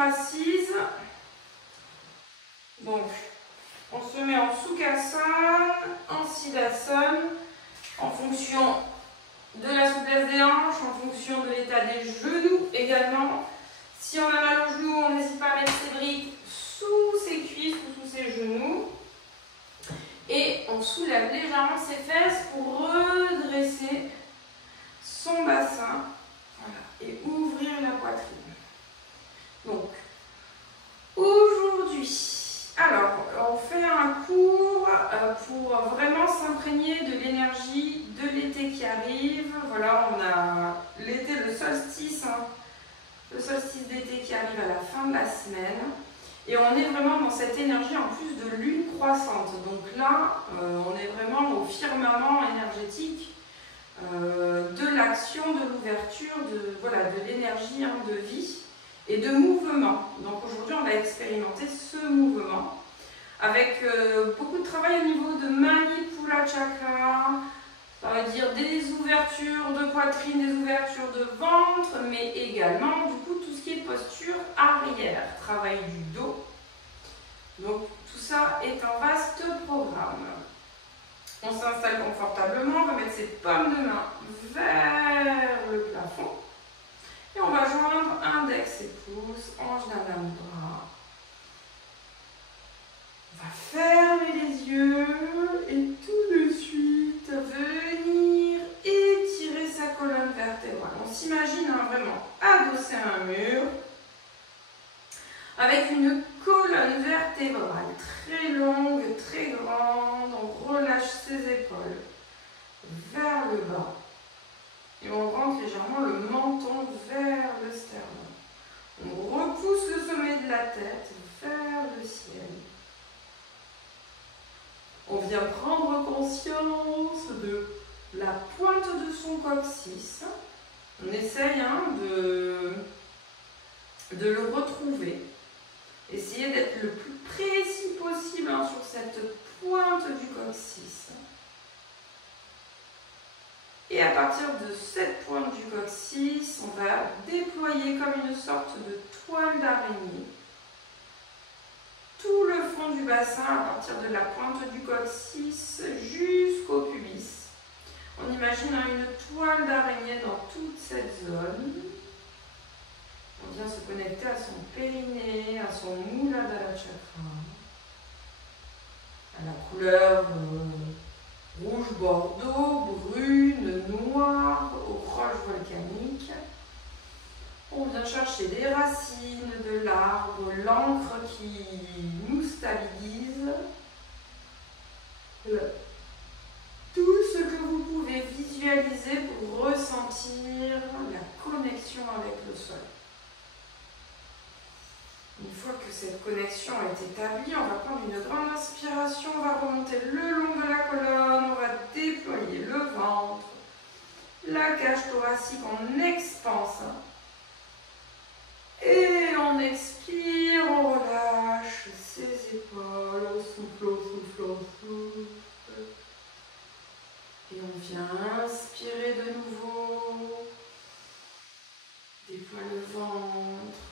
assise. Donc, on se met en Sukhasana, en Siddhasana, en fonction de la souplesse des hanches, en fonction de l'état des genoux également. Si on a mal aux genoux, on n'hésite pas à mettre ses briques sous ses cuisses ou sous ses genoux. Et on soulève légèrement ses fesses pour redresser son bassin. Voilà, et ouvrir la poitrine. Donc, aujourd'hui, alors, on fait un cours pour vraiment s'imprégner de l'énergie de l'été qui arrive. Voilà, on a l'été, le solstice d'été qui arrive à la fin de la semaine. Et on est vraiment dans cette énergie en plus de lune croissante. Donc là, on est vraiment au firmament énergétique de l'action, de l'ouverture, de l'énergie de vie et de mouvement. Donc aujourd'hui, on va expérimenter ce mouvement avec beaucoup de travail au niveau de Manipura Chakra. Ça veut dire des ouvertures de poitrine, des ouvertures de ventre, mais également du coup tout ce qui est posture arrière, travail du dos. Donc tout ça est un vaste programme. On s'installe confortablement, on va mettre ses paumes de main vers le plafond. Et on va joindre index et pouce, ange d'Anandra. On va fermer les yeux et tout de suite venir étirer sa colonne vertébrale. On s'imagine vraiment adossé à un mur avec une colonne vertébrale très longue, très grande. On relâche ses épaules vers le bas et on rentre légèrement le menton vers le sternum. On repousse le sommet de la tête vers le ciel. On vient prendre conscience de la pointe de son coccyx. On essaye de le retrouver. Essayez d'être le plus précis possible sur cette pointe du coccyx. Et à partir de cette pointe du coccyx, on va déployer comme une sorte de toile d'araignée tout le fond du bassin à partir de la pointe du coccyx jusqu'au pubis. On imagine une toile d'araignée dans toute cette zone. On vient se connecter à son périnée, à son Muladhara Chakra, à la couleur rouge bordeaux, brune, noire, aux roches volcaniques. On vient chercher les racines de l'arbre, l'encre qui nous stabilise. Tout ce que vous pouvez visualiser pour ressentir la connexion avec le sol. Une fois que cette connexion est établie, on va prendre une grande inspiration, on va remonter le long de la colonne, on va déployer le ventre, la cage thoracique en expanse. Et on expire, on relâche ses épaules, on souffle, souffle, souffle. Et on vient inspirer de nouveau, déploie le ventre,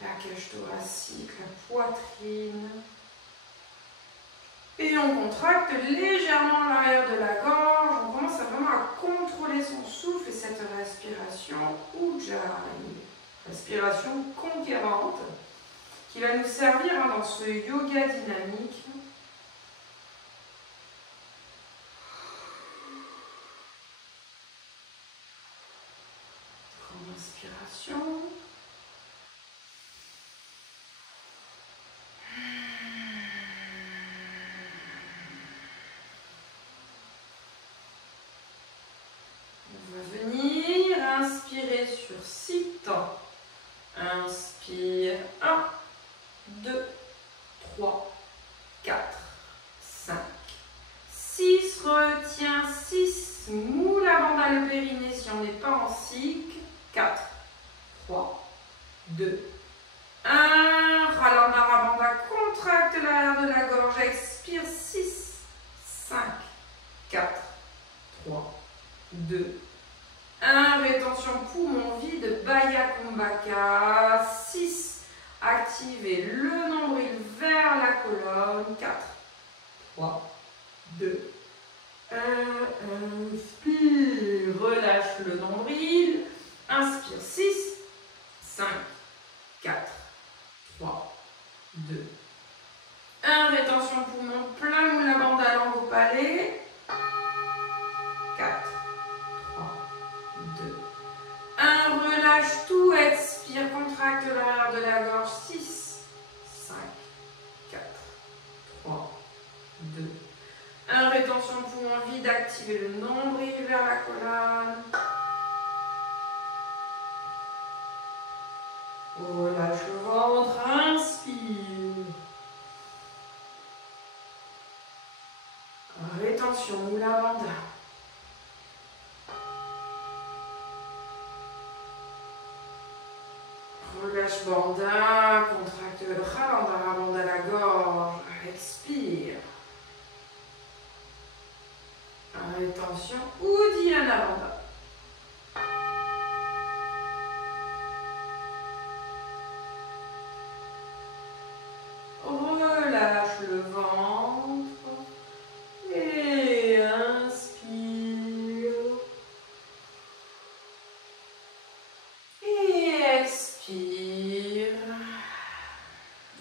la cage thoracique, la poitrine. Et on contracte légèrement l'arrière de la gorge, on commence vraiment à contrôler son souffle et cette respiration Ujjayi. Respiration conquérante qui va nous servir dans ce yoga dynamique. Grande inspiration. On va venir inspirer sur 6 temps. Inspire, 1, 2, 3, 4, 5, 6, retiens 6, moule avant le périnée si on n'est pas en cycle, 4, 3, 2, 1, Ralandara Bandha, contracte l'arrière de la gorge, expire 6, 5, 4, 3, 2, 1, rétention poumon vide, Baya Kumbhaka. 6, activez le nombril vers la colonne. 4, 3, 2, 1. Inspire, relâche le nombril. Inspire, 6, 5, 4, 3, 2, 1. Rétention poumon plein, moule la bande à langue au palais. 4, 3, 2, 1. Relâche tout, expire, contracte l'arrière de la gorge. 6, 5, 4, 3, 2, 1. Rétention poumon vide, activez le nombril vers la colonne. Relâche le ventre, inspire. Rétention, moule la bande. Relâche bandha, contracte le bande à la gorge. Expire. Rétention, Uddiyana Bandha. Relâche le ventre et inspire. Et expire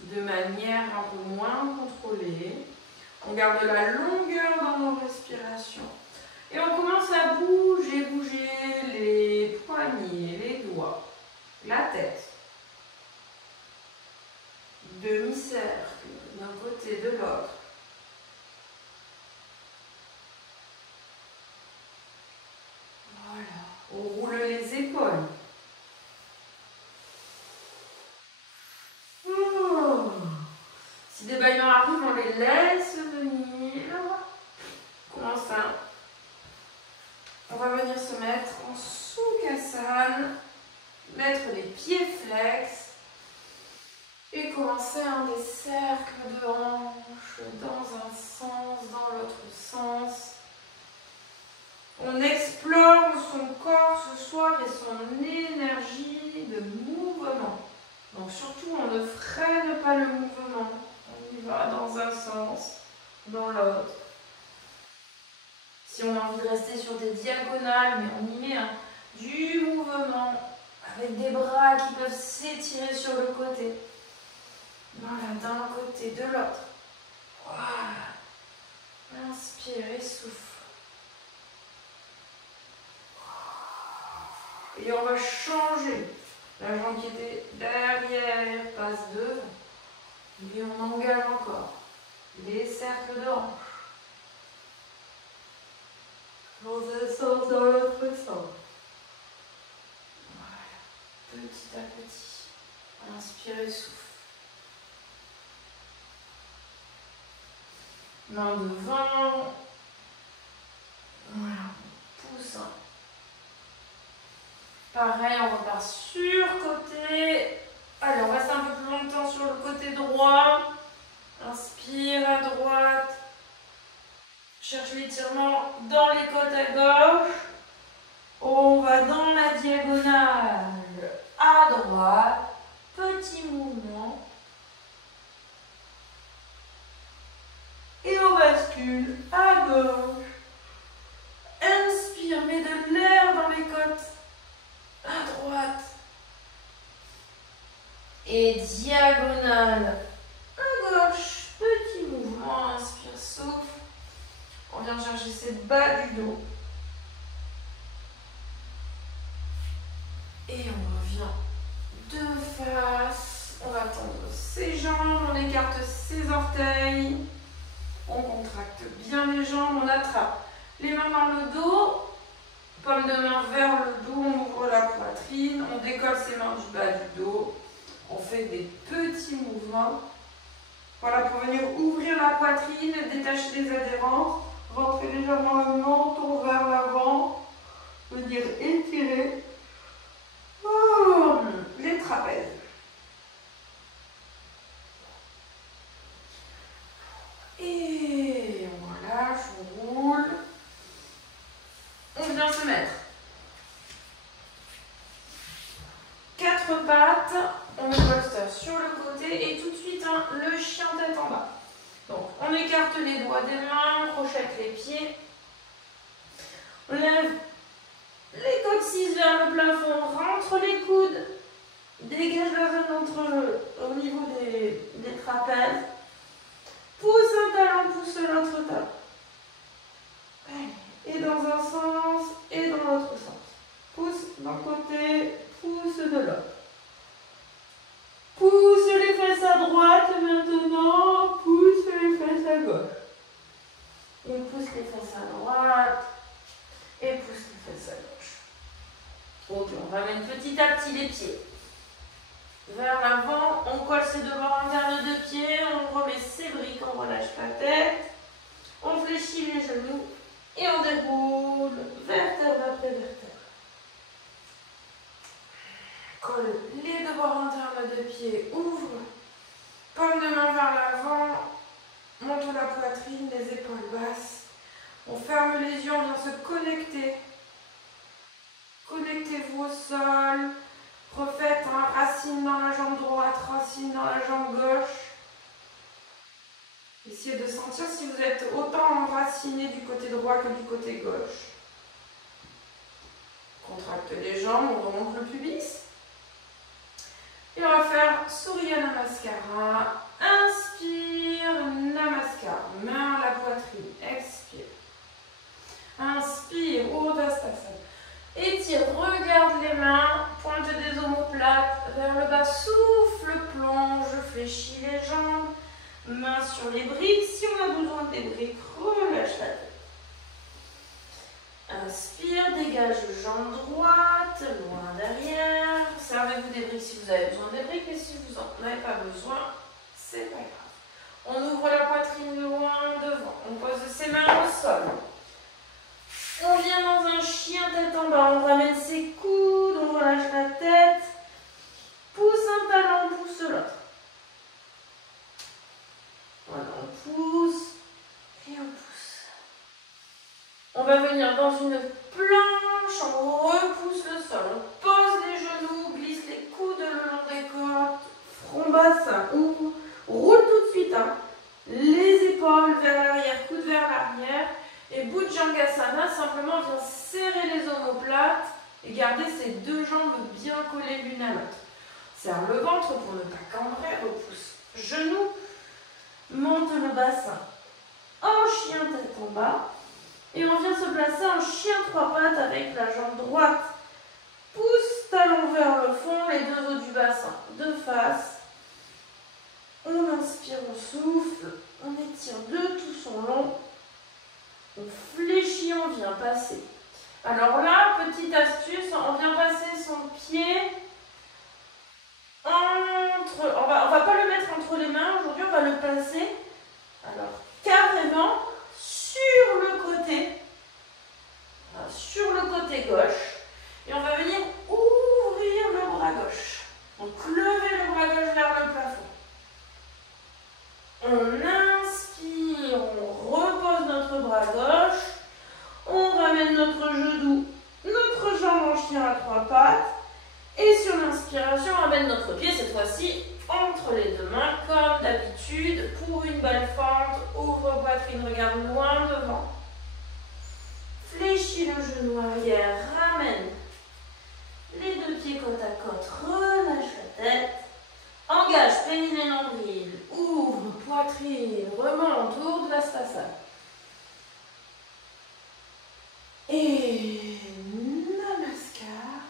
de manière un peu moins contrôlée. On garde la longueur dans nos respirations. Et on commence à bouger les poignets, les doigts, la tête. Demi-cercle d'un côté, de l'autre. Voilà. On roule les épaules. Si des bâillements arrivent, on les laisse venir. Comment ça? On va venir se mettre en Sukhasana, mettre les pieds flex et commencer des cercles de hanches dans un sens, dans l'autre sens. On explore son corps ce soir et son énergie de mouvement. Donc surtout, on ne freine pas le mouvement. On y va dans un sens, dans l'autre. Si on a envie de rester sur des diagonales, mais on y met du mouvement avec des bras qui peuvent s'étirer sur le côté. Voilà, d'un côté, de l'autre. Voilà. Inspire et souffle. Et on va changer. La jambe qui était derrière passe devant. Et on engage encore. Les cercles de hanche. Dans un sens, dans l'autre sens. Voilà. Petit à petit. Inspire et souffle. Main devant. Voilà. Pouce. Pareil, on repart sur côté. Allez, on reste un peu plus longtemps sur le côté droit. Inspire à droite. Cherche l'étirement dans les côtes à gauche. On va dans la diagonale à droite. Petit mouvement. Et on bascule à gauche. Inspire, mets de l'air dans les côtes. À droite. Et diagonale à gauche. Petit mouvement. Inspire, souffle. On vient chercher ses bas du dos. Et on revient de face. On va tendre ses jambes. On écarte ses orteils. On contracte bien les jambes. On attrape les mains dans le dos. Paume de main vers le dos. On ouvre la poitrine. On décolle ses mains du bas du dos. On fait des petits mouvements. Voilà, pour venir ouvrir la poitrine, détacher les adhérences. Rentrez légèrement le menton vers l'avant. Venir étirer les trapèzes. Et on relâche, on roule. On vient se mettre côté et tout de suite hein, le chien tête en bas. Donc on écarte les doigts des mains, on crochette les pieds. On lève les coccyx vers le plafond, rentre les coudes, dégage la zone entre au niveau des trapèzes. Pousse un talon, pousse l'autre talon. Et dans un sens et dans l'autre sens. Pousse d'un côté, pousse de l'autre. Pousse les fesses à droite maintenant, pousse les fesses à gauche. Et pousse les fesses à droite et pousse les fesses à gauche. Ok, on ramène petit à petit les pieds vers l'avant, on colle ses deux bords internes de pied, on remet ses briques, on relâche la tête, on fléchit les genoux et on déroule vertèbre après vertèbre. Colle les deux bords internes de pied, ouvre, paume de main vers l'avant, monte la poitrine, les épaules basses. On ferme les yeux, on vient se connecter. Connectez-vous au sol. Refaites un racine dans la jambe droite, racine dans la jambe gauche. Essayez de sentir si vous êtes autant enraciné du côté droit que du côté gauche. Contracte les jambes, on remonte le pubis. Et on va faire Surya Namaskara. Inspire, Namaskar. Main à la poitrine. Expire. Inspire, Urdhva. Étire, regarde les mains, pointe des omoplates vers le bas, souffle, plonge, fléchis les jambes, main sur les briques, si on a besoin des briques, relâche la tête. Inspire, dégage jambe droite, loin derrière, servez-vous des briques si vous avez besoin des briques et si vous n'en avez pas besoin, c'est pas grave. On ouvre la poitrine loin devant, on pose ses mains au sol. On vient dans un chien tête en bas, on ramène ses coudes, on relâche la tête, pousse un talon, pousse l'autre. Voilà, on pousse et on pousse. On va venir dans une planche, on repousse le sol, on pose les genoux, glisse les coudes le long des côtes, front bassin, ouvre, roule tout de suite, hein. Les épaules vers l'arrière, coudes vers l'arrière. Et Bhujangasana, simplement vient serrer les omoplates et garder ses deux jambes bien collées l'une à l'autre. Serre le ventre pour ne pas cambrer, repousse. Genoux, monte le bassin en chien tête en bas. Et on vient se placer en chien trois pattes avec la jambe droite. Pousse talon vers le fond, les deux os du bassin de face. On inspire, on souffle, on étire de tout son long. On fléchit, on vient passer. Alors là, petite astuce, on vient passer son pied entre... On va pas le mettre entre les mains, aujourd'hui on va le placer, alors carrément sur le côté gauche. Et on va venir ouvrir le bras gauche. Donc lever le bras gauche vers le plafond. On inspire, on repose notre bras gauche, on ramène notre genou, notre jambe en chien à trois pattes, et sur l'inspiration, on ramène notre pied, cette fois-ci, entre les deux mains, comme d'habitude, pour une belle fente, ouvre poitrine, regarde loin devant. Fléchis le genou arrière, ramène les deux pieds côte à côte, relâche la tête. Engage, périnée, nombril, ouvre, poitrine, remonte, Urdhva. Et Namaskar,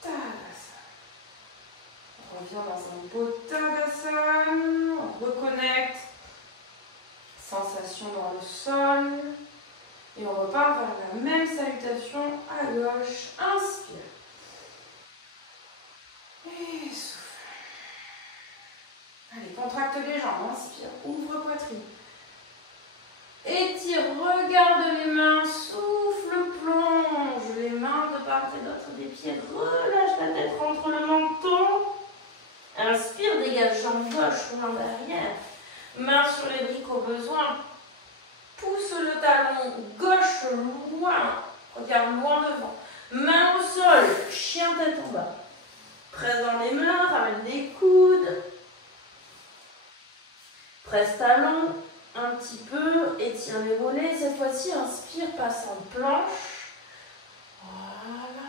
Tadasana. On revient dans un beau Tadasana, on reconnecte, sensation dans le sol. Et on repart vers la même salutation à gauche. Inspire. Et souffle. Allez, contracte les jambes, inspire, ouvre poitrine. Étire, regarde les mains, souffle, plonge les mains de part et d'autre des pieds, relâche la tête, rentre le menton. Inspire, dégage jambe gauche, main derrière. Main sur les briques au besoin. Pousse le talon gauche loin, regarde loin devant. Main au sol, chien tête en bas. Presse dans les mains, ramène les coudes. Presse talon, un petit peu, étire les mollets. Cette fois-ci, inspire, passe en planche. Voilà.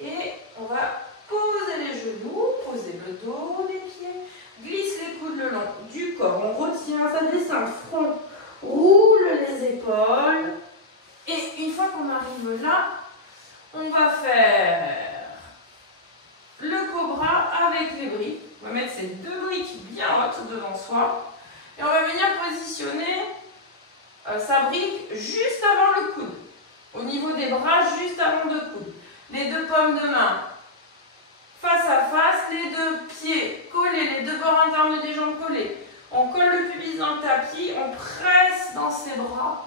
Et on va poser les genoux, poser le dos, les pieds. Glisse les coudes le long du corps. On retient, ça descend le front. Roule les épaules. Et une fois qu'on arrive là, on va faire le cobra avec les briques. On va mettre ces deux briques bien hautes devant soi. Et on va venir positionner sa brique juste avant le coude. Au niveau des bras, juste avant le coude. Les deux paumes de main face à face, les deux pieds collés, les deux bords internes des jambes collés. On colle le pubis dans le tapis, on presse dans ses bras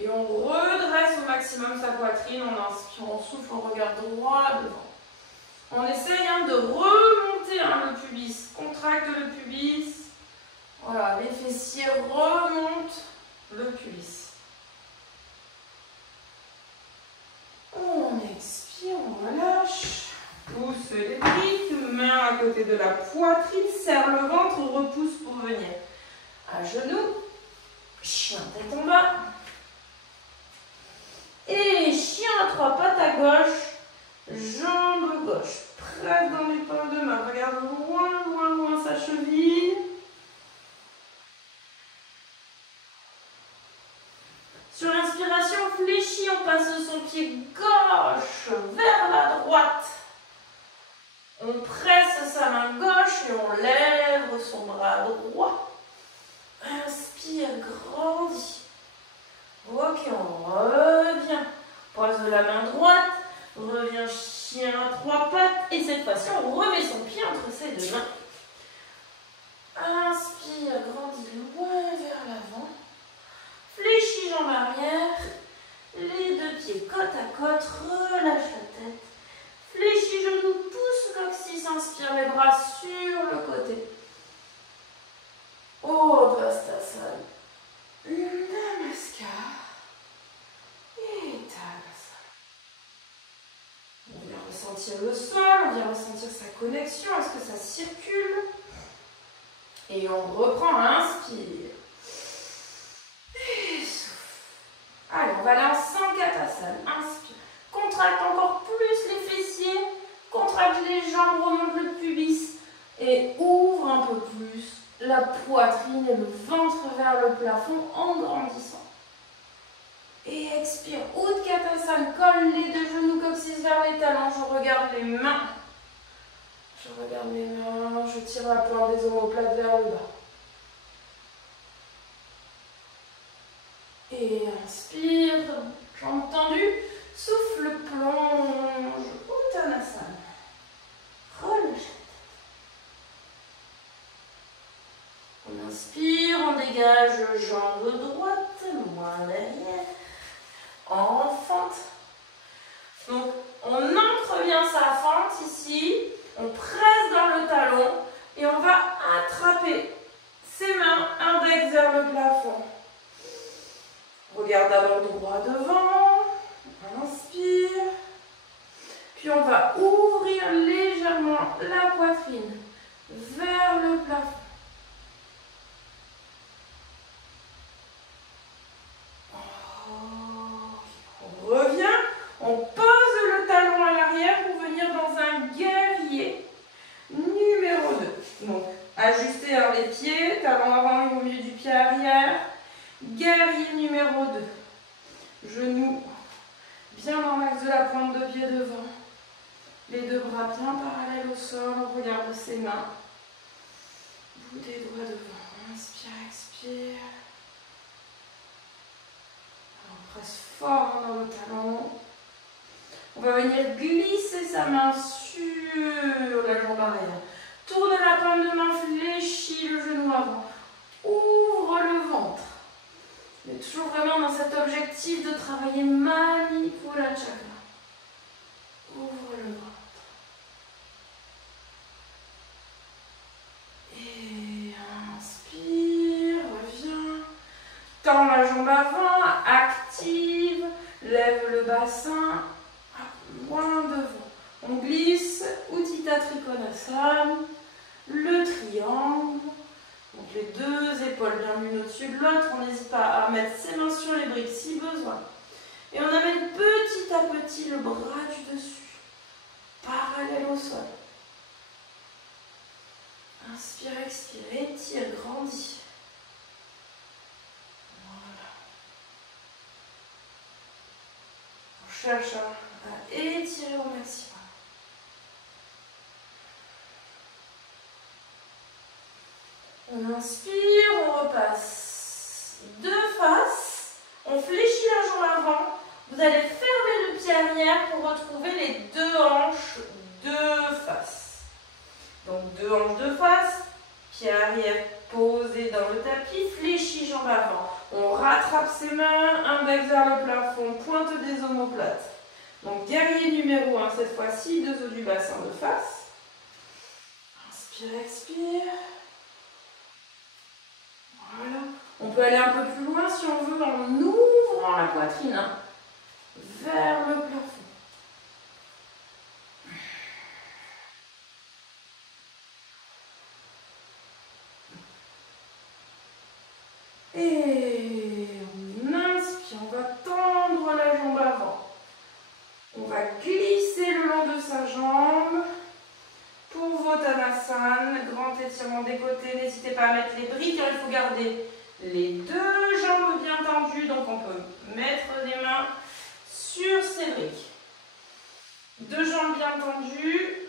et on redresse au maximum sa poitrine. On inspire, on souffle, on regarde droit devant. On essaye de remonter le pubis, contracte le pubis. Voilà, les fessiers remontent le pubis. On expire, on relâche. Pousse les briques, main à côté de la poitrine, serre le ventre, repousse pour venir à genoux. Chien tête en bas. Et chien à trois pattes à gauche, jambe gauche. Presse dans les paumes de main. Regarde loin, loin, loin sa cheville. Sur l'inspiration, fléchit, on passe son pied gauche vers la droite. On presse sa main gauche et on lève son bras droit. Inspire, grandit. Ok, on revient. Passe de la main droite. Revient chien à trois pattes. Et cette fois-ci, on remet son pied entre ses deux mains. Inspire, grandit loin vers l'avant. Fléchis jambe arrière. Les deux pieds côte à côte. Relâche la tête. Fléchis genoux, pousse coccyx. Inspire les bras sur le côté. Oh, Bastasana. Namaskar. Et Tadasana. On vient ressentir le sol, on vient ressentir sa connexion. Est-ce que ça circule? Et on reprend, inspire. Et souffle. Allez, on va aller en Sankatasana. Inspire. Contracte encore plus les fessiers. Contracte les jambes, remonte le pubis. Et ouvre un peu plus la poitrine et le ventre vers le plafond en grandissant. Et expire. Utkatasana, colle les deux genoux coccyx vers les talons. Je regarde les mains. Je regarde mes mains. Je tire la pointe des omoplates vers le bas. Et inspire. Jambes tendues. Souffle, plonge. Uttanasana. Relâche. On inspire, on dégage jambe droite, loin derrière, en fente. Donc on ancre bien sa fente ici, on presse dans le talon et on va attraper ses mains, index vers le plafond. Regarde d'abord droit devant, inspire, puis on va ouvrir légèrement la poitrine vers le plafond. Revient, on pose le talon à l'arrière pour venir dans un guerrier numéro 2. Donc, ajustez les pieds, talon avant et au milieu du pied arrière. Guerrier numéro 2. Genoux bien dans l'axe de la pointe de pied devant. Les deux bras bien parallèles au sol, on regarde ses mains. Bout des doigts devant. Inspire, expire. On presse fort dans le talon. On va venir glisser sa main sur la jambe arrière. Tourne la paume de main, fléchis le genou avant. Ouvre le ventre. On est toujours vraiment dans cet objectif de travailler Manipura Chakra. Ouvre le ventre. Et inspire, reviens. Tends la jambe avant, active, lève le bassin, loin devant. On glisse Utthita Trikonasana, le triangle. Donc les deux épaules bien l'une au-dessus de l'autre. On n'hésite pas à mettre ses mains sur les briques si besoin. Et on amène petit à petit le bras du dessus, parallèle au sol. Inspire, expire, étire, grandis. Voilà. On cherche à étirer au maximum. On inspire, on repasse de face. On fléchit la jambe avant. Vous allez fermer le pied arrière pour retrouver les deux hanches de face. Donc deux hanches de face, pied arrière posé dans le tapis, fléchi jambe avant. On rattrape ses mains, index vers le plafond, pointe des omoplates. Donc guerrier numéro 1 cette fois-ci, deux os du bassin de face. Inspire, expire. Voilà. On peut aller un peu plus loin si on veut en ouvrant la poitrine vers le plafond. Et on inspire, on va tendre la jambe avant. On va glisser le long de sa jambe. Pour Uttanasana, grand étirement des côtés, n'hésitez pas à mettre les briques, car il faut garder les deux jambes bien tendues, donc on peut mettre les mains sur ces briques. Deux jambes bien tendues.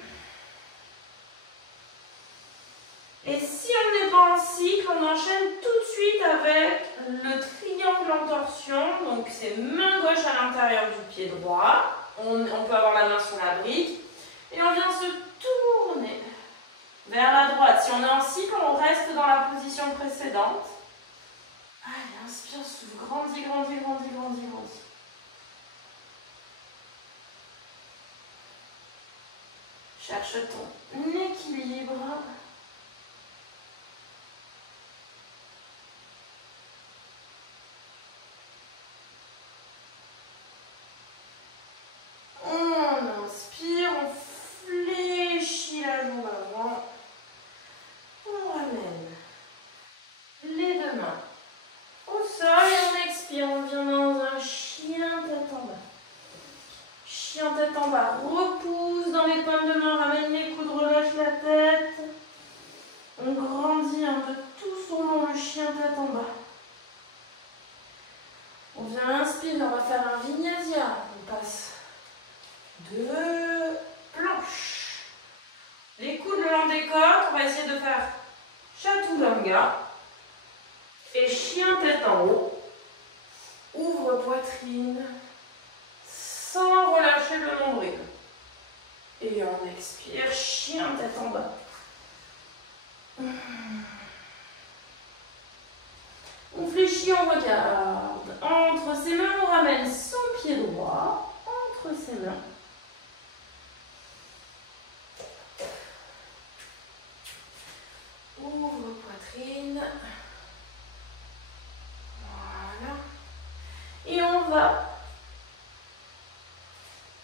Et si on n'est pas en cycle, on enchaîne tout de suite avec le triangle en torsion, donc c'est main gauche à l'intérieur du pied droit. On peut avoir la main sur la brique. Et on vient se tourner vers la droite. Si on est en cycle, on reste dans la position précédente. Allez, inspire, souffle, grandis, grandis, grandis, grandis, grandis. Cherche ton équilibre. On inspire, on fléchit la jambe avant. On ramène les deux mains au sol et on expire. On vient dans un chien tête en bas. Chien tête en bas. Repousse dans les paumes de main. Ramène les coudes, relâche la tête. On grandit un peu tout au long le chien tête en bas. On vient inspirer. On va faire un vinyasa. On passe de planche. Les coudes le long des côtes, on va essayer de faire Chaturanga et chien tête en haut. Ouvre poitrine sans relâcher le nombril. Et on expire, chien tête en bas. On fléchit, on regarde. Entre ses mains, on ramène son pied droit entre ses mains. Ouvre poitrine. Voilà. Et on va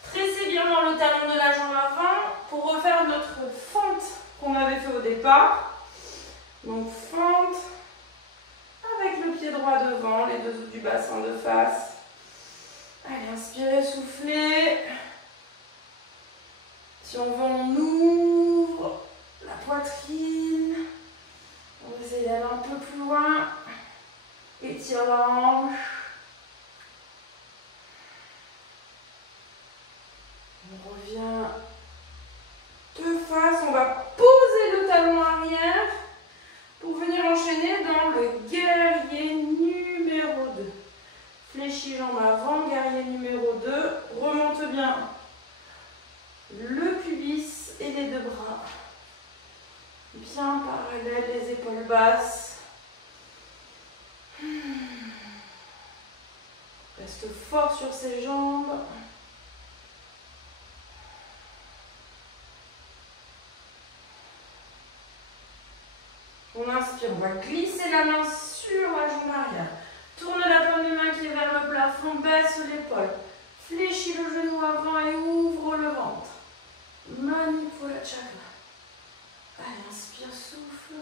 tresser bien dans le talon de la jambe avant pour refaire notre fente qu'on avait fait au départ. Donc fente avec le pied droit devant, les deux os du bassin de face. Allez, inspirez, soufflez. Si on veut, on ouvre la poitrine. On va essayer d'aller un peu plus loin. Étire la hanche. On revient de face. On va poser le talon arrière pour venir enchaîner dans le guerrier numéro 2. Fléchis jambe avant, guerrier numéro 2. Remonte bien le pubis et les deux bras. Bien parallèles, les épaules basses. Reste fort sur ses jambes. On inspire, on va glisser la main sur la jambe arrière. Tourne la paume de main qui est vers le plafond, baisse l'épaule. Fléchis le genou avant et ouvre le ventre. Manipula Chakra. Allez, inspire, souffle.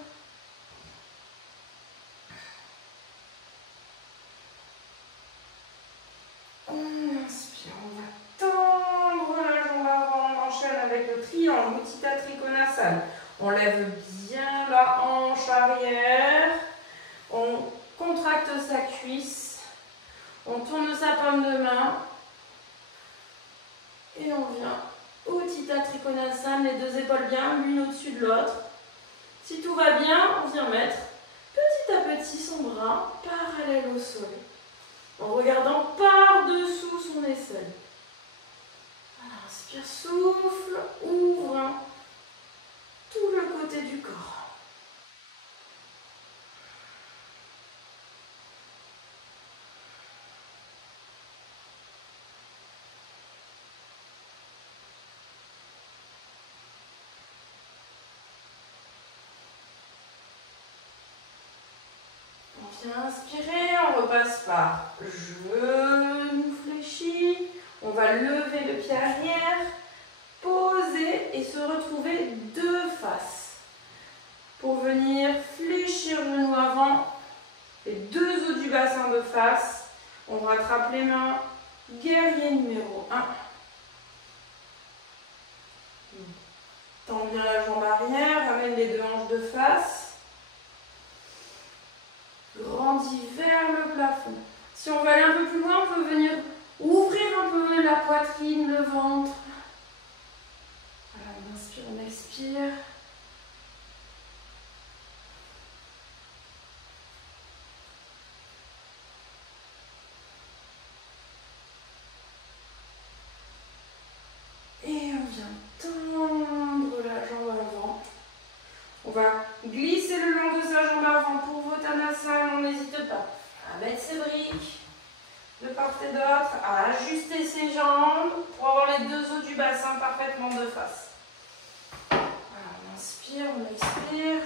On inspire, on va tendre la jambe avant, on enchaîne avec le triangle, Utthita Trikonasana. On lève bien la hanche arrière, on contracte sa cuisse, on tourne sa paume de main et on vient Utthita Trikonasana, les deux épaules bien l'une au-dessus de l'autre. Si tout va bien, on vient mettre petit à petit son bras parallèle au sol, en regardant par-dessous son aisselle. Voilà, inspire, souffle, ouvre tout le côté du corps. On vient inspirer, on repasse par genou fléchi, on va lever le pied arrière, poser et se retrouver de face. Pour venir fléchir le genou avant, les deux os du bassin de face, on rattrape les mains, guerrier numéro 1. Tends bien la jambe arrière, ramène les deux hanches de face. Grandis vers le plafond. Si on va aller un peu plus loin, on peut venir ouvrir un peu la poitrine, le ventre. Voilà, on inspire, on expire. Et on vient tendre la jambe avant. On va glisser le long de sa jambe avant pour Uttanasana. On n'hésite pas à mettre ses briques de part et d'autre, à ajuster ses jambes pour avoir les deux os du bassin parfaitement de face. Voilà, on inspire, on expire.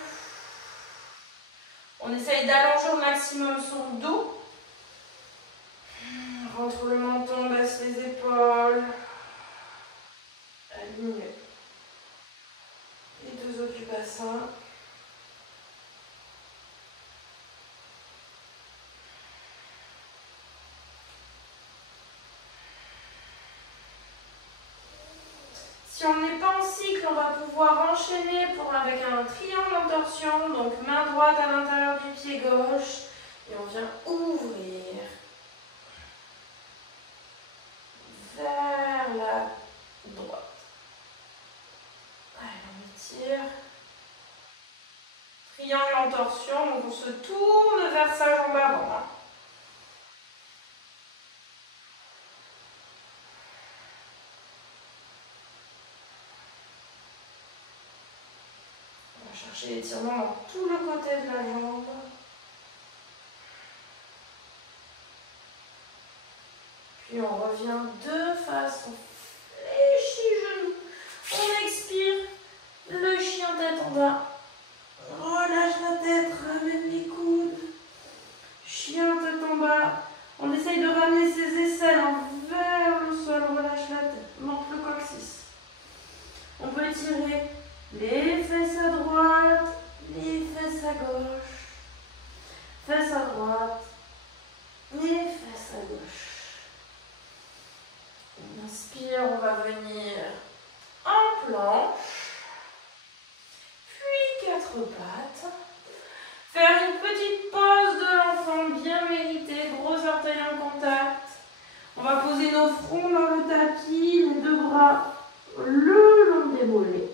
On essaye d'allonger au maximum son dos. Rentre le menton, baisse les épaules. Aligne les deux os du bassin. Si on n'est pas en cycle, on va pouvoir enchaîner avec un triangle en torsion, donc main droite à l'intérieur du pied gauche, et on vient ouvrir vers la droite. Allez, on étire. Triangle en torsion, donc on se tourne vers sa jambe avant. On va chercher l'étirement dans tout le côté de la jambe. Puis on revient de face, on fléchit genou. On expire, le chien tête en bas. Relâche la tête, ramène les coudes. Chien tête en bas. On essaye de ramener ses aisselles vers le sol. Relâche la tête. Monte le coccyx. On peut étirer les fesses à droite, les fesses à gauche. Fesses à droite, les fesses à gauche. On inspire, on va venir en planche. Quatre pattes. Faire une petite pause de l'enfant bien méritée, gros orteils en contact. On va poser nos fronts dans le tapis, les deux bras le long des mollets.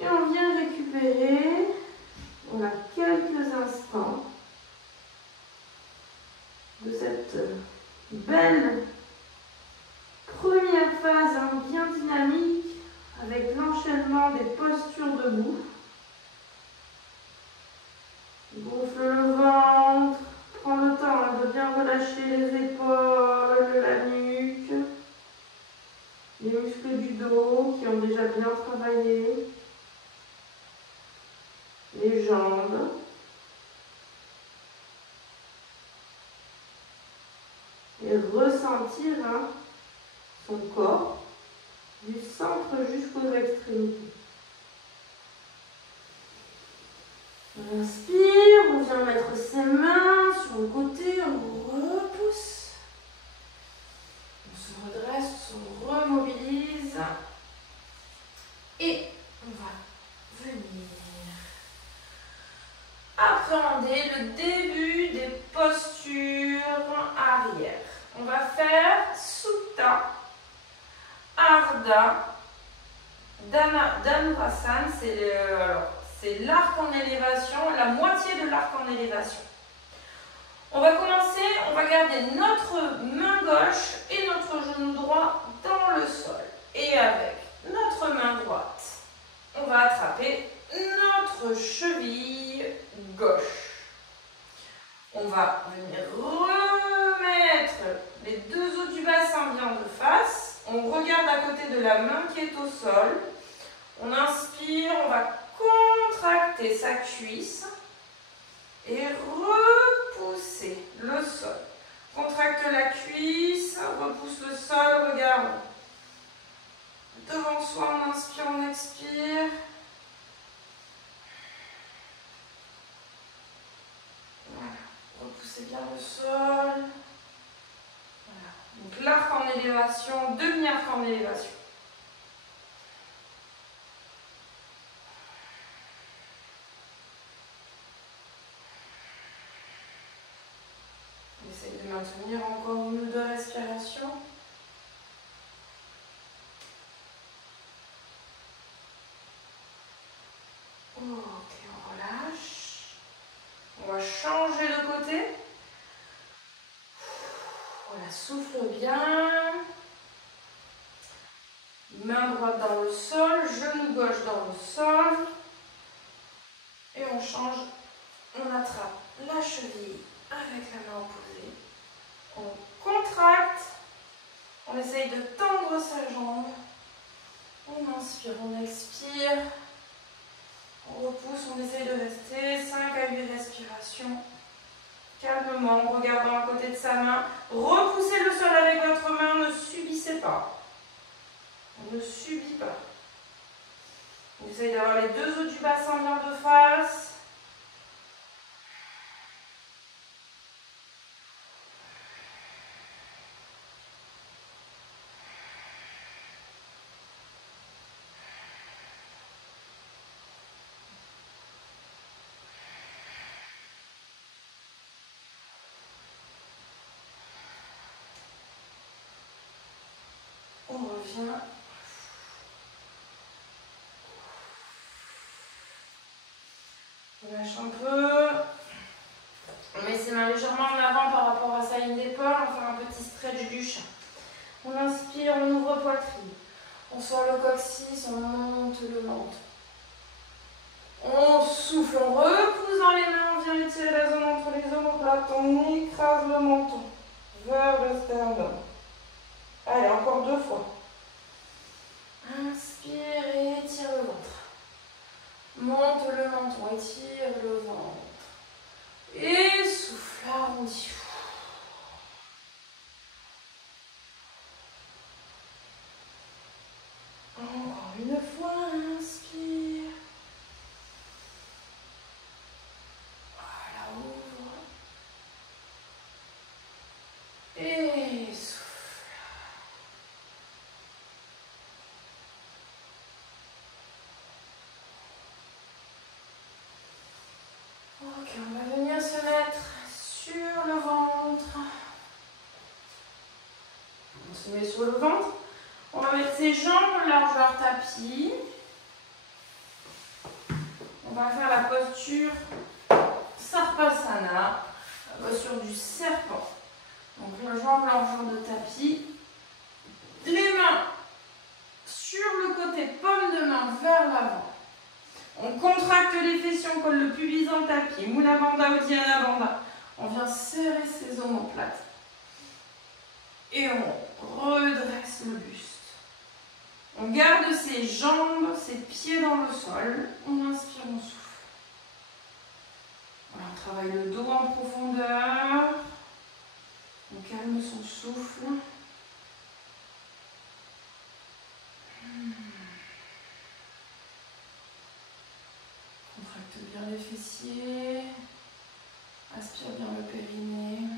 Et on vient récupérer, on a quelques instants de cette belle première phase bien dynamique, avec l'enchaînement des postures debout. Gonfle le ventre, prends le temps de bien relâcher les épaules, la nuque, les muscles du dos qui ont déjà bien travaillé, les jambes. Et ressentir son corps. du centre jusqu'aux extrémités. On inspire, on vient mettre ses mains sur le côté, on repousse. On se redresse, on se remobilise. Et on va venir appréhender le début des postures arrière. On va faire Supta, Ardha, Dhanurasana, c'est l'arc en élévation, la moitié de l'arc en élévation. On va commencer, on va garder notre main gauche et notre genou droit dans le sol. Et avec notre main droite, on va attraper notre cheville gauche. On va venir remettre les deux os du bassin bien de face. On regarde à côté de la main qui est au sol. On inspire, on va contracter sa cuisse et repousser le sol. Contracte la cuisse, repousse le sol, regarde devant soi, on inspire, on expire. Voilà, repoussez bien le sol. Voilà. Donc l'arc en élévation, demi-arc en élévation. Essayez de maintenir encore une ou deux respirations. Ok, on relâche. On va changer de côté. Voilà, souffle bien. Main droite dans le sol, genou gauche dans le sol. Et on change. On attrape la cheville avec la main opposée. On contracte. On essaye de tendre sa jambe. On inspire, on expire. On repousse, on essaye de rester 5 à 8 respirations. Calmement, en regardant à côté de sa main. Repoussez le sol avec votre main, ne subissez pas. On ne subit pas. On essaye d'avoir les deux os du bassin bien de face. On revient. On lâche un peu. On met ses mains légèrement en avant par rapport à sa ligne d'épaule. On fait un petit stretch du chat. On inspire, on ouvre poitrine. On sort le coccyx, on monte le menton. On souffle, on repousse dans les mains, on vient étirer la zone entre les omoplates, on écrase le menton vers le sternum. Allez, encore 2 fois. Inspire et étire le ventre. Monte le menton, étire le ventre. Et souffle, arrondi. Encore une fois, inspire. Voilà, ouvre. Et souffle. Ok, on va venir se mettre sur le ventre. On se met sur le ventre. On va mettre ses jambes largeur tapis. On va faire la posture Sarpasana, la posture du serpent. Donc la jambe largeur de tapis. Les mains sur le côté, paume de main vers l'avant. On contracte les fessiers, on colle le pubis dans le tapis. Mula Bandha ou Dhyana Bandha. On vient serrer ses omoplates. Et on redresse le buste. On garde ses jambes, ses pieds dans le sol. On inspire, on souffle. Voilà, on travaille le dos en profondeur. On calme son souffle. fessiers. Aspire bien le périnée.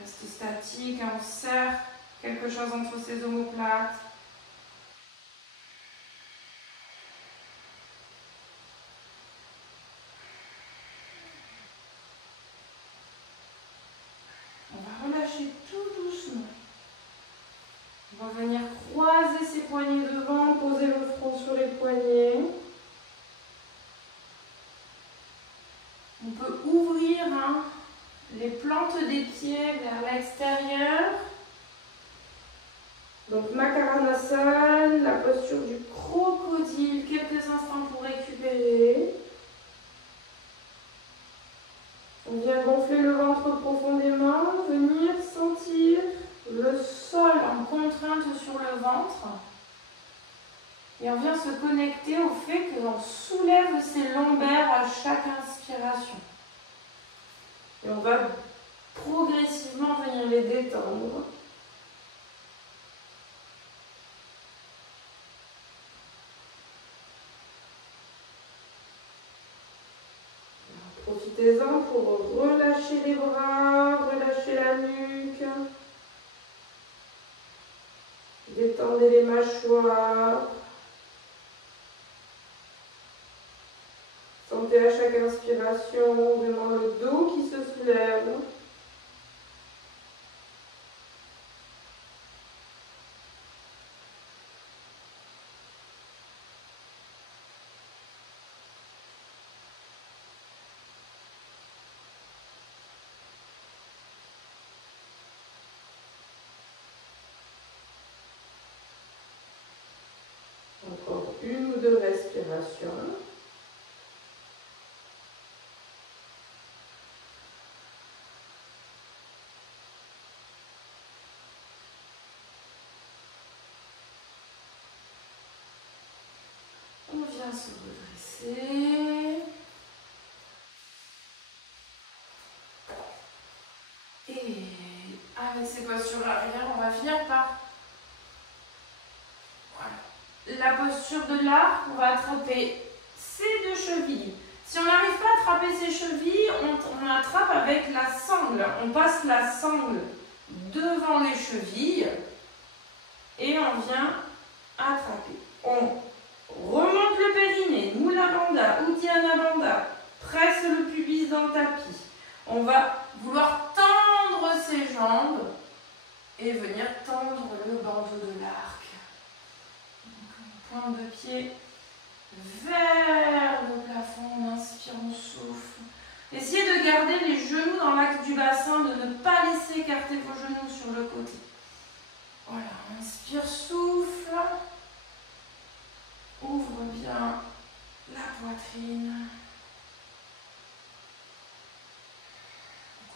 Reste statique, hein, on serre quelque chose entre ses omoplates. On va relâcher tout doucement. On va venir croiser ses poignets devant, poser le front sur les poignets. On peut ouvrir les plantes des pieds vers l'extérieur. Donc Makaranasan, la posture du crocodile, quelques instants pour récupérer. On vient gonfler le ventre profondément, venir sentir le sol en contrainte sur le ventre. Et on vient se connecter au fait que l'on soulève ses lombaires à chaque inspiration. Et on va progressivement venir les détendre. Profitez-en pour relâcher les bras, relâcher la nuque. Détendez les mâchoires. Sentez à chaque inspiration vraiment le dos qui se soulève. Encore une ou deux respirations. On vient se redresser. Et avec ces postures arrière, on va finir par la posture de l'arc. On va attraper ces deux chevilles. Si on n'arrive pas à attraper ces chevilles, on attrape avec la sangle. On passe la sangle devant les chevilles et on vient attraper. On remonte le périnée, Mula Bandha, Uddiyana Bandha, presse le pubis dans le tapis. On va vouloir tendre ses jambes et venir tendre le bandeau de l'arc. Pointe de pied vers le plafond, on inspire, on souffle. Essayez de garder les genoux dans l'axe du bassin, de ne pas laisser écarter vos genoux sur le côté. Voilà, inspire, souffle. Ouvre bien la poitrine.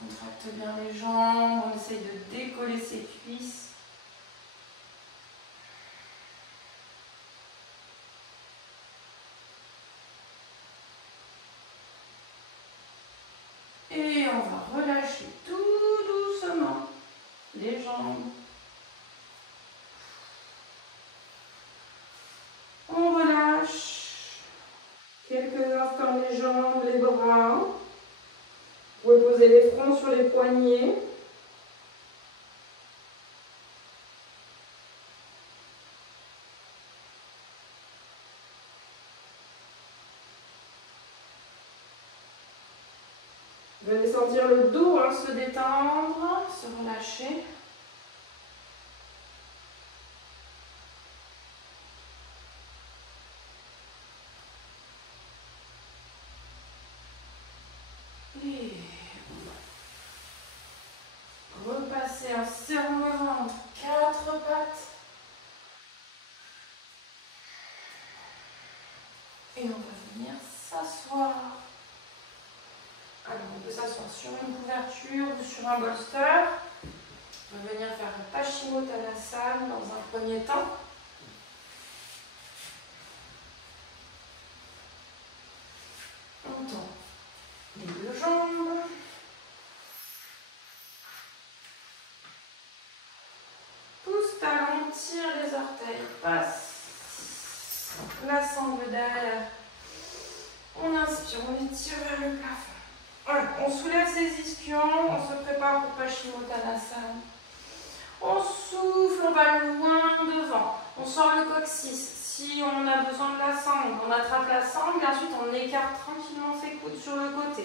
On contracte bien les jambes, on essaye de décoller ses cuisses. Et on va relâcher tout doucement les jambes. On relâche quelques instants les jambes, les bras. Vous pouvez poser les fronts sur les poignets. Venez sentir le dos se détendre, se relâcher. Et repasser en serrant le ventre, 4 pattes. Et on va venir s'asseoir. Alors, on peut s'asseoir sur une couverture ou sur un bolster. On va venir faire un Paschimottanasana dans un premier temps. On tend les deux jambes. Pousse talon, tire les orteils, passe la sangle derrière On inspire, on étire vers le plafond. Voilà, on soulève ses ischions, on se prépare pour Paschimottanasana. On souffle, on va loin devant. On sort le coccyx. Si on a besoin de la sangle, on attrape la sangle et ensuite on écarte tranquillement ses coudes sur le côté.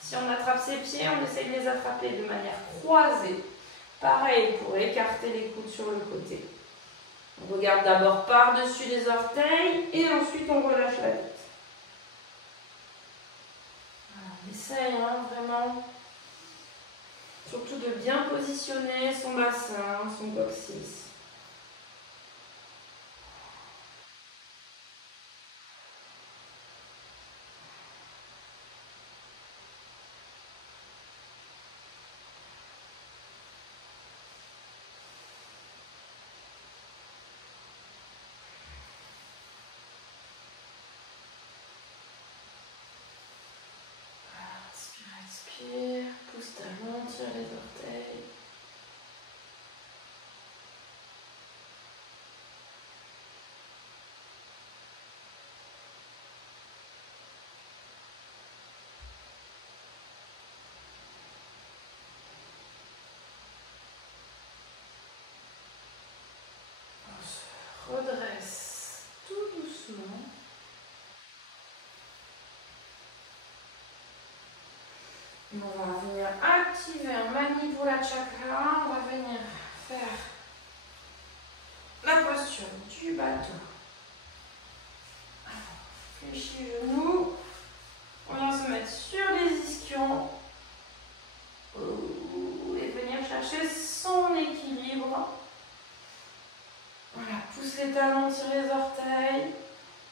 Si on attrape ses pieds, on essaie de les attraper de manière croisée. Pareil pour écarter les coudes sur le côté. On regarde d'abord par-dessus les orteils et ensuite on relâche la tête. On essaye vraiment, surtout de bien positionner son bassin, son coccyx. Inspire, pousse ta main, tire les orteils. On se redresse tout doucement. On va venir activer un Manipura Chakra. On va venir faire la posture du bateau. Fléchis les genoux. On vient se mettre sur les ischions. Et venir chercher son équilibre. Voilà, pousse les talons, tire les orteils.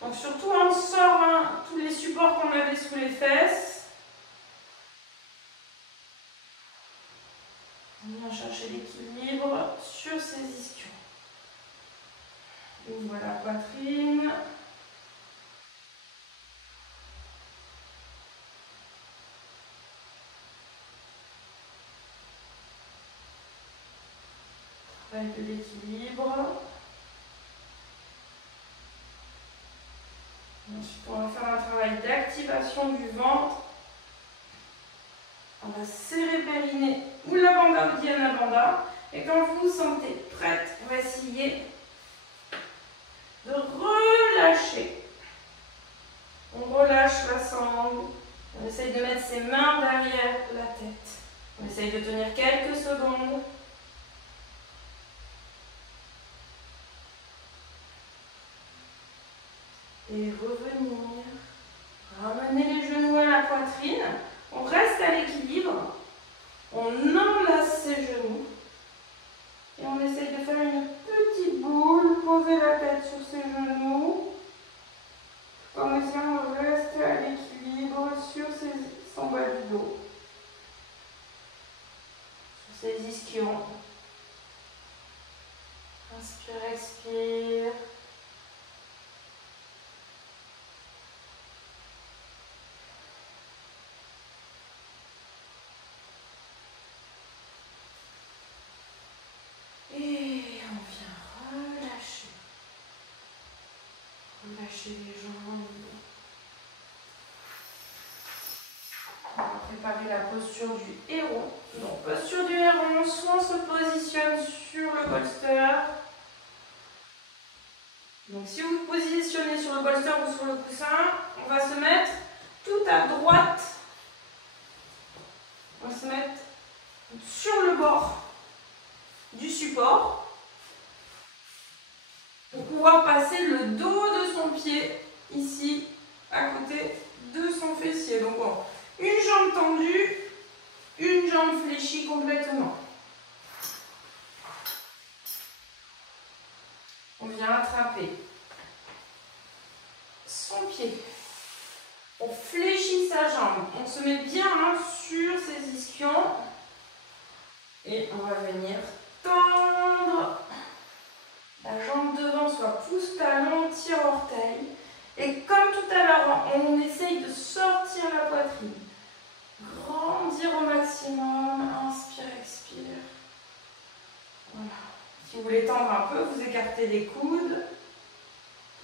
Donc surtout on sort tous les supports qu'on avait sous les fesses. On vient chercher l'équilibre sur ses ischions. Ouvre la poitrine. Travail de l'équilibre. Ensuite, on va faire un travail d'activation du ventre. On va serrer périnée ou la bandha ou Dhyana Bandha. Et quand vous vous sentez prête, on va essayer de relâcher. On relâche la sangle. On essaye de mettre ses mains derrière la tête. On essaye de tenir quelques secondes. Et revenir. Ramener les genoux à la poitrine. On reste à l'équilibre. On enlace ses genoux. Et on essaye de faire une petite boule. Poser la tête sur ses genoux. En essayant de rester à l'équilibre sur son bas du dos. Sur ses ischions. Inspire, expire. Et on vient relâcher. Relâcher les jambes. On va préparer la posture du héron. Donc, posture du héron, soit on se positionne sur le bolster. Donc, si vous vous positionnez sur le bolster ou sur le coussin, on va se mettre tout à droite. On va se mettre sur le bord du support pour pouvoir passer le dos de son pied ici à côté de son fessier. Donc une jambe tendue, une jambe fléchie complètement. On vient attraper son pied. On fléchit sa jambe. On se met bien sur ses ischions et on va venir tendre la jambe devant, soit pouce-talon, tire-orteil. Et comme tout à l'heure, on essaye de sortir la poitrine. Grandir au maximum. Inspire, expire. Voilà. Si vous voulez tendre un peu, vous écartez les coudes.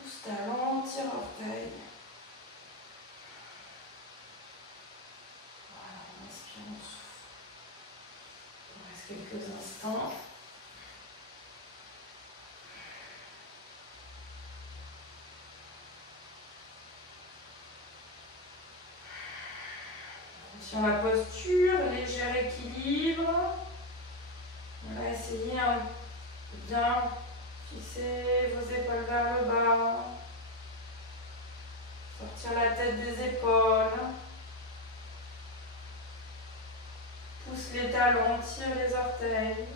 Pouce-talon, tire-orteil. quelques instants. Sur la posture, léger équilibre. On va essayer de bien fixer vos épaules vers le bas. Sortir la tête des épaules. Pousse les talons, tire les orteils.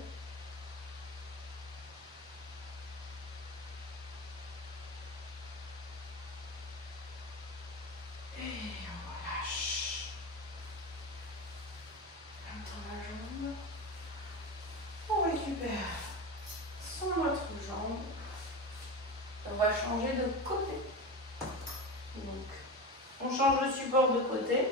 Et on relâche. On tend la jambe. On récupère sur notre jambe. On va changer de côté. Donc, on change de support de côté.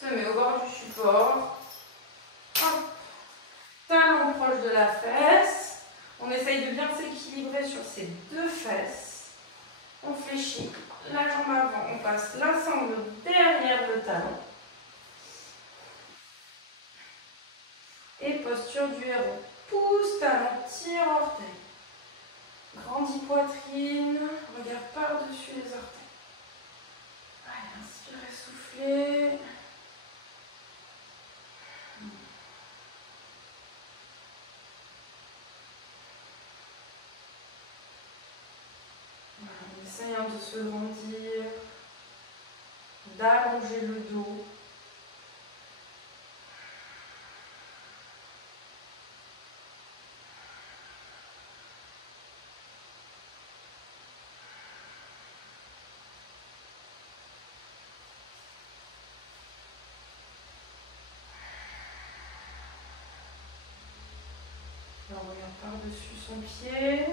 Se met au bord du support. Hop. Talon proche de la fesse. On essaye de bien s'équilibrer sur ces deux fesses. On fléchit la jambe avant. On passe la sangle derrière le talon. Et posture du héros. Pousse, talon, tire, orteil. Grandis poitrine, regard par-dessus les orteils. Allez, inspirez, soufflez. Voilà, on essaye de se grandir, d'allonger le dos. On regarde par-dessus son pied.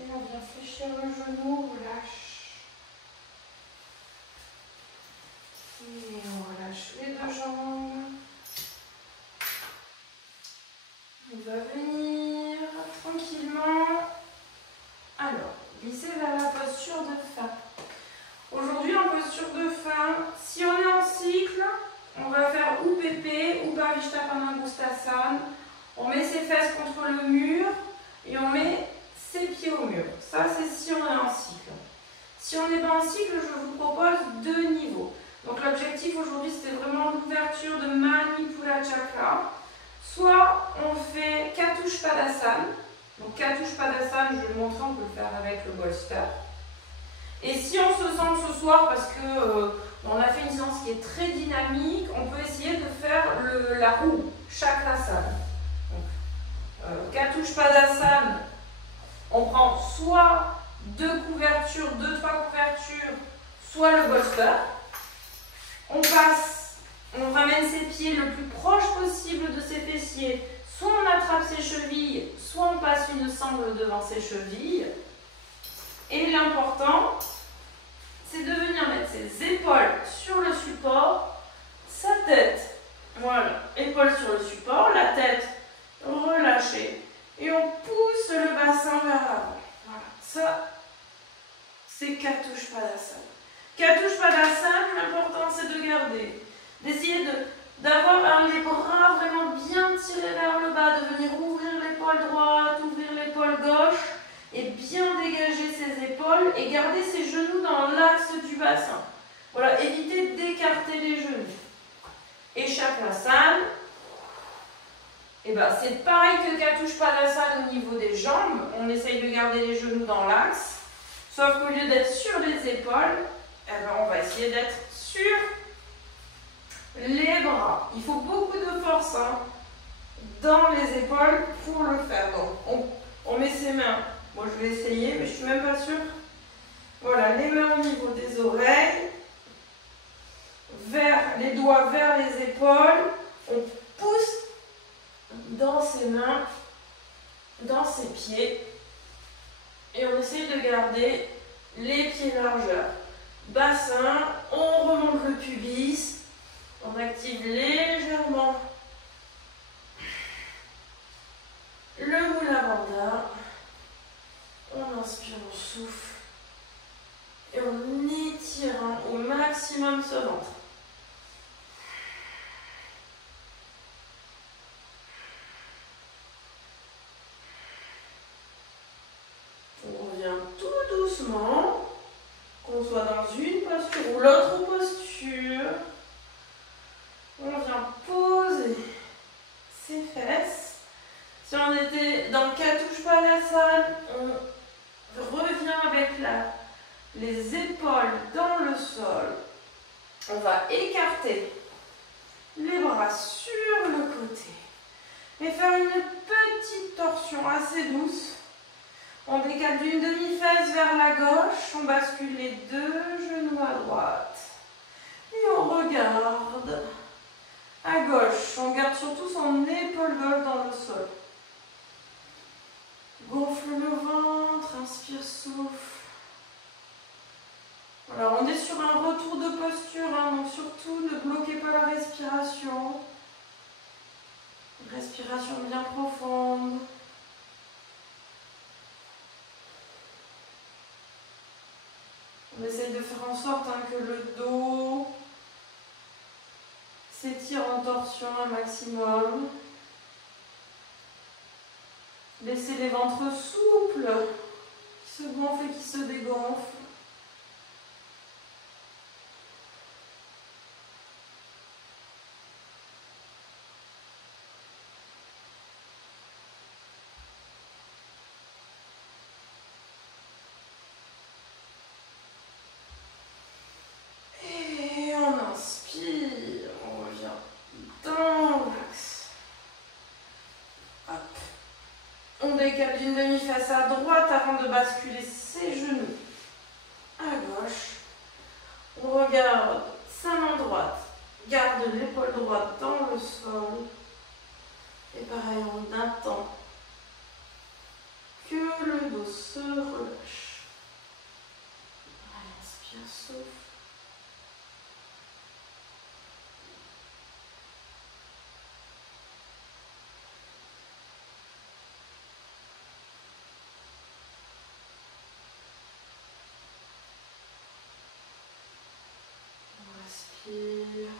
Et on vient fléchir le genou, relâche. Et on relâche les deux jambes. On va venir tranquillement. Alors, glisser vers la posture de fin. Aujourd'hui, en posture de fin, si on est en cycle, on va faire ou pépé ou Parishtapanangustasana. On met ses fesses contre le mur et on met ses pieds au mur. Ça, c'est si on est en cycle. Si on n'est pas en cycle, je vous propose deux niveaux. Donc l'objectif aujourd'hui, c'était vraiment l'ouverture de Manipura Chakra. Soit on fait Katuspadasana. Donc Katuspadasana, je vais le montrer, on peut le faire avec le bolster. Et si on se sent ce soir, parce que on a fait une séance qui est très dynamique, on peut essayer de faire la roue, Chakrasana. Katuspadasana, on prend soit deux couvertures, trois couvertures, soit le bolster. On passe, on ramène ses pieds le plus proche possible de ses fessiers. Soit on attrape ses chevilles, soit on passe une sangle devant ses chevilles. Et l'important, c'est de venir mettre ses épaules sur le support, sa tête, voilà, épaules sur le support, la tête relâchée. Et on pousse le bassin vers l'avant. Voilà, ça, c'est Katuspadasana. Katuspadasana, l'important c'est de garder, d'essayer d'avoir les bras vraiment bien tirés vers le bas, de venir ouvrir l'épaule droite, ouvrir l'épaule gauche et bien dégager ses épaules et garder ses genoux dans l'axe du bassin. Voilà, éviter d'écarter les genoux. Et Chakrasana, et ben, c'est pareil que Katuspadasana au niveau des jambes. On essaye de garder les genoux dans l'axe, sauf qu'au lieu d'être sur les épaules, eh ben, on va essayer d'être sur les bras. Il faut beaucoup de force dans les épaules pour le faire. Donc, on met ses mains. Moi, je vais essayer, mais je ne suis même pas sûre. Voilà, les mains au niveau des oreilles, les doigts vers les épaules. On pousse dans ses mains, dans ses pieds. Et on essaye de garder les pieds largeur. bassin, on remonte le pubis, on active légèrement le moula bandha, on inspire, on souffle et on étire au maximum ce ventre. On revient tout doucement, qu'on soit dans une posture ou l'autre posture. On vient poser ses fesses. Si on était dans le Katusha Padasana, on revient avec les épaules dans le sol. On va écarter les bras sur le côté et faire une petite torsion assez douce. On décale d'une demi-fesse vers la gauche, on bascule les deux genoux à droite et on regarde à gauche. On garde surtout son épaule gauche dans le sol. Gonfle le ventre, inspire, souffle. Alors on est sur un retour de posture, donc surtout ne bloquez pas la respiration. Une respiration bien profonde. On essaye de faire en sorte que le dos s'étire en torsion un maximum. Laissez les ventres souples, qui se gonflent et qui se dégonflent. Et on inspire, on revient dans l'axe. Hop. On décale d'une demi-face à droite avant de basculer ses genoux à gauche. On regarde sa main droite, garde l'épaule droite dans le sol. Et pareil, on attend que le dos se relâche. Allez, inspire, souffle. Respire.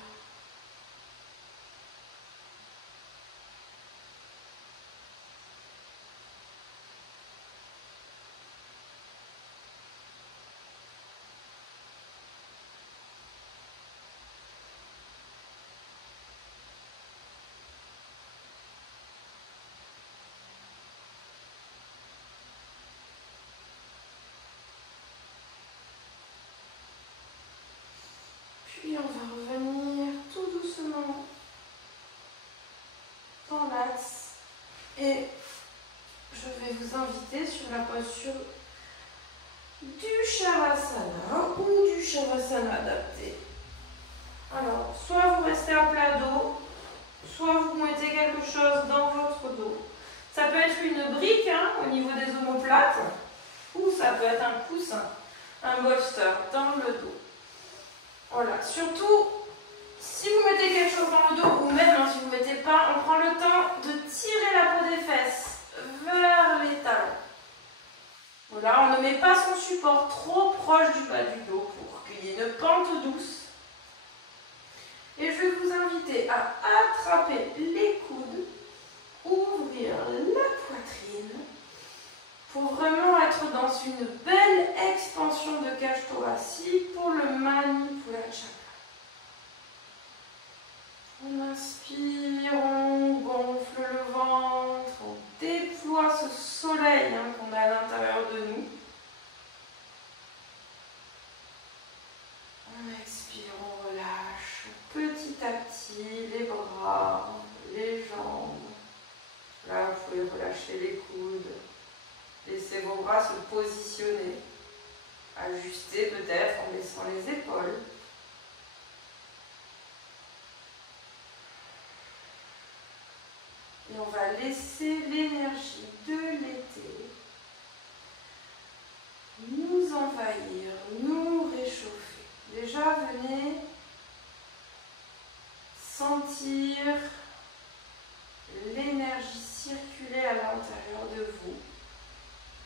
Puis on va revenir tout doucement dans l'axe et je vais vous inviter sur la posture du Shavasana ou du Shavasana adapté. Alors, soit vous restez à plat dos, soit vous mettez quelque chose dans votre dos. Ça peut être une brique au niveau des omoplates ou ça peut être un coussin, un bolster dans le dos. Voilà, surtout si vous mettez quelque chose dans le dos ou même si vous ne mettez pas, on prend le temps de tirer la peau des fesses vers les talons. Voilà, on ne met pas son support trop proche du bas du dos pour qu'il y ait une pente douce. Et je vais vous inviter à attraper les coudes, ouvrir la poitrine pour vraiment être dans une belle expansion de cage thoracique pour le Manipula Chakra. On inspire, on gonfle le ventre, on déploie ce soleil qu'on a à l'intérieur de nous. On expire, on relâche petit à petit les bras, les jambes. Là, vous pouvez relâcher les coudes. Laissez vos bras se positionner. Ajuster peut-être en laissant les épaules. Et on va laisser l'énergie de l'été nous envahir, nous réchauffer. imaginez sentir l'énergie circuler à l'intérieur de vous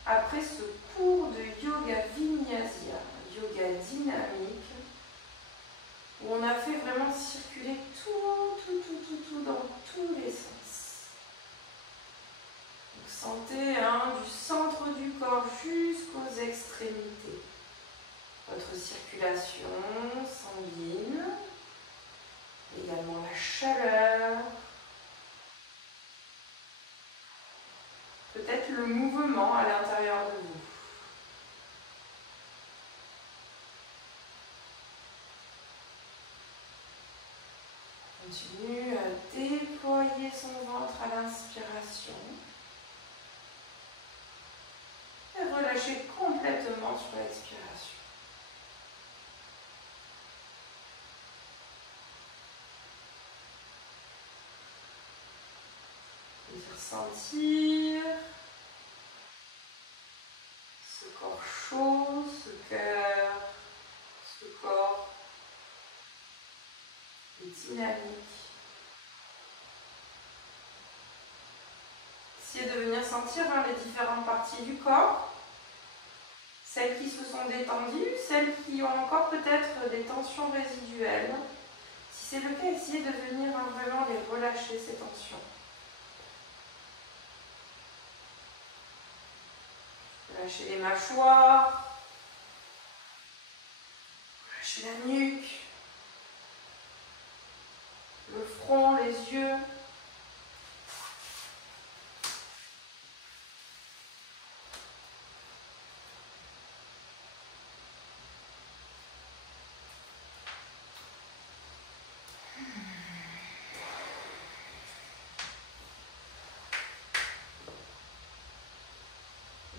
après ce cours de yoga vinyasa, yoga dynamique, où on a fait vraiment circuler tout dans tous les sens. Donc sentez du centre du corps jusqu'aux extrémités votre circulation sanguine, également la chaleur, peut-être le mouvement à l'intérieur de vous. Continue à déployer son ventre à l'inspiration et relâcher complètement sur l'expiration. Et ressentir ce corps chaud, ce cœur, ce corps dynamique. Essayez de venir sentir les différentes parties du corps, celles qui se sont détendues, celles qui ont encore peut-être des tensions résiduelles. Si c'est le cas, essayez de venir vraiment les relâcher, ces tensions. Relâchez les mâchoires, relâchez la nuque, le front, les yeux.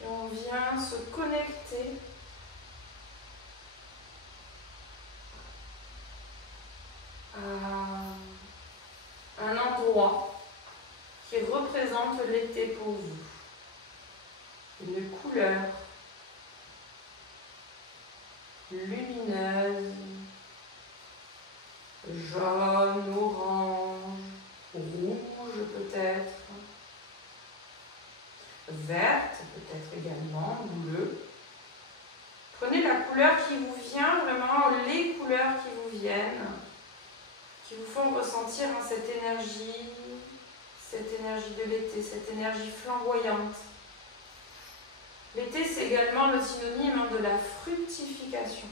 Et on vient se connecter à un endroit qui représente l'été pour vous. Une couleur lumineuse, jaune, orange, rouge peut-être, verte peut-être également, bleue. Prenez la couleur qui vous vient, vraiment les couleurs qui vous viennent, qui vous font ressentir cette énergie de l'été, cette énergie flamboyante. L'été, c'est également le synonyme de la fructification.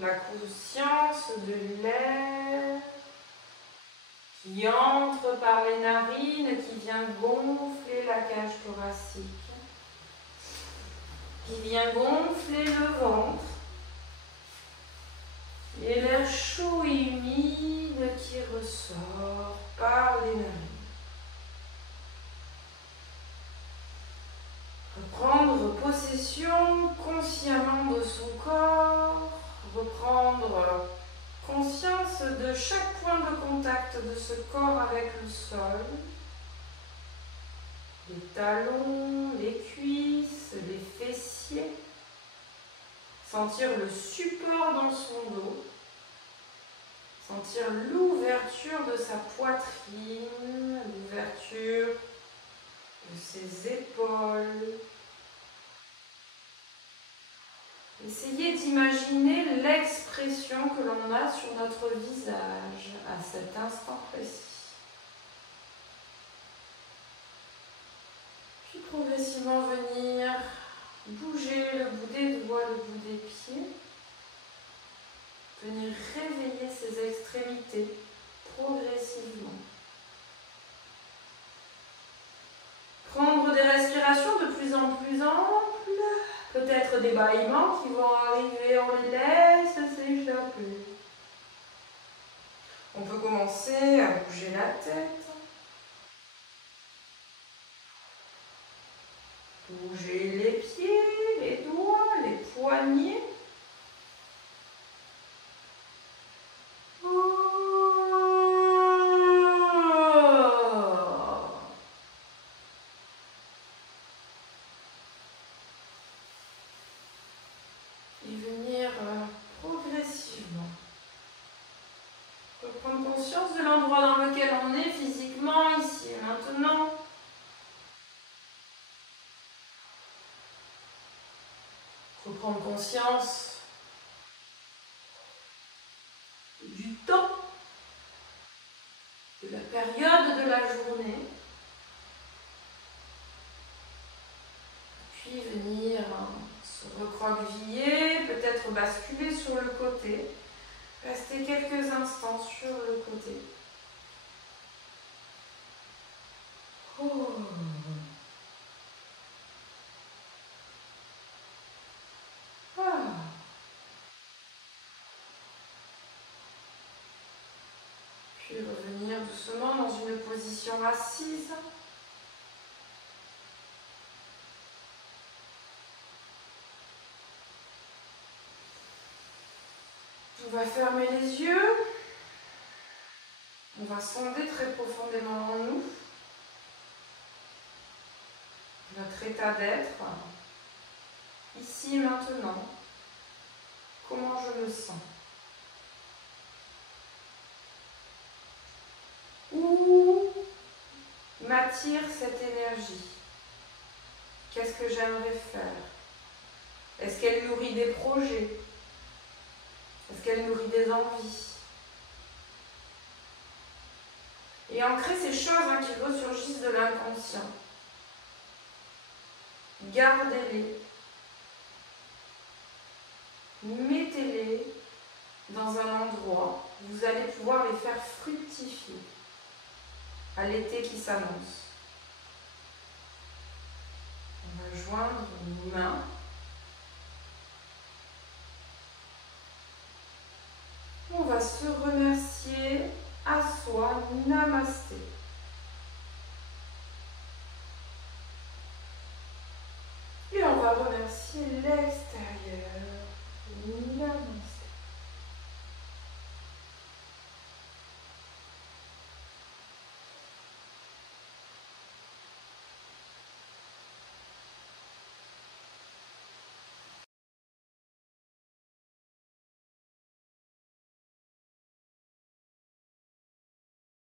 La conscience de l'air qui entre par les narines, qui vient gonfler la cage thoracique, qui vient gonfler le ventre, et l'air chaud et humide qui ressort par les narines. Reprendre possession consciemment de son corps, reprendre conscience de chaque point de contact de ce corps avec le sol, les talons, les cuisses, les fessiers, sentir le support dans son dos, sentir l'ouverture de sa poitrine, l'ouverture de ses épaules. Essayez d'imaginer l'expression que l'on a sur notre visage à cet instant précis. Puis progressivement venir bouger le bout des doigts, le bout des pieds. Venir réveiller ses extrémités progressivement. Prendre des respirations de plus en plus amples. Peut-être des bâillements qui vont arriver, on les laisse s'échapper. On peut commencer à bouger la tête. Bouger les pieds, les doigts, les poignets. Et venir progressivement reprendre conscience de l'endroit dans lequel on est physiquement, ici et maintenant. Reprendre conscience du temps, de la période de la journée. Puis venir se recroqueviller, peut-être basculer sur le côté. Rester quelques instants sur le côté. Oh. Ah. Puis revenir doucement dans une position assise. On va fermer les yeux, on va sonder très profondément en nous, notre état d'être, ici et maintenant, comment je me sens, où m'attire cette énergie, qu'est-ce que j'aimerais faire, est-ce qu'elle nourrit des projets? Est-ce qu'elle nourrit des envies? Et ancrer ces choses qui ressurgissent de l'inconscient. Gardez-les. Mettez-les dans un endroit où vous allez pouvoir les faire fructifier à l'été qui s'annonce. On va joindre nos mains. On va se remercier à soi. Namasté.